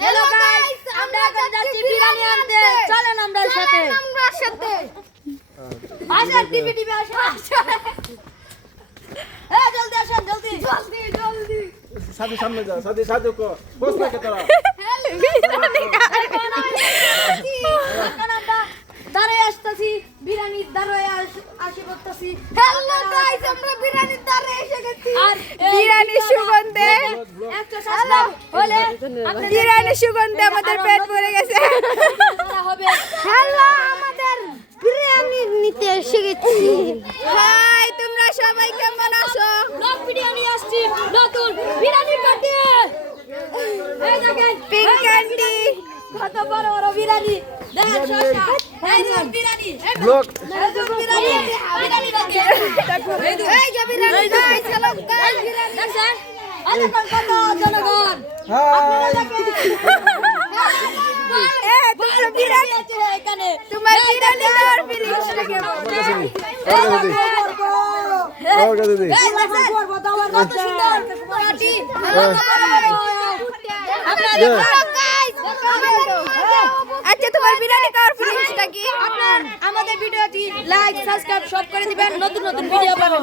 Hello guys, আমরা এখন যাচ্ছি বিরিয়ানি আনতে। চলেন আমরা সাথে। আসেন টিভি আসেন। জলদি আসেন, জলদি। সাথে সামনে যাও, সাথে কো বস না কেতরা। এখন আমরা দাঁড়ায় আসতেছি, বিরিয়ানির দাঁড়ায় আসি করতেছি। হ্যালো গাইস, আমরা বিরিয়ানির দাঁড়ায় এসে গেছি। আর বিরিয়ানির সুগন্ধে হলে বিরিয়ানির সুগন্ধে আমাদের পেট ভরে গেছে। হবে। হ্যালো, আমাদের বিরিয়ানি নিতে এসে গেছি। হাই, তোমরা সবাই কেমন আছো? ব্লগ বিরিয়ানি আসছি, নতুন বিরিয়ানি পার্টি। এই দেখেন পিঙ্ক ক্যান্ডি। কত বড় বড় বিরিয়ানি। দেখেন শসা। এই যে বিরিয়ানি। ব্লক এই যে বিরিয়ানি। বিরিয়ানি দেখেন। এই যে biryani guys, hello guys, biryani দেখেন। এই দেখেন কত জনগণ। আপনারা দেখেন। তোমরা বিরিয়ানি আছে এখানে। তোমার বিরিয়ানি খাওয়ার ফিলিংসটা কেমন? ওকে দিদি এই দেখেন কত সুন্দর পার্টি। আপনারা দেখেন গাইস। আচ্ছা, তোমার বিরিয়ানি খাওয়ার ফিলিংসটা কি? আমাদের ভিডিওটি লাইক সাবস্ক্রাইব সব করে দিবেন, নতুন নতুন ভিডিও পাবেন।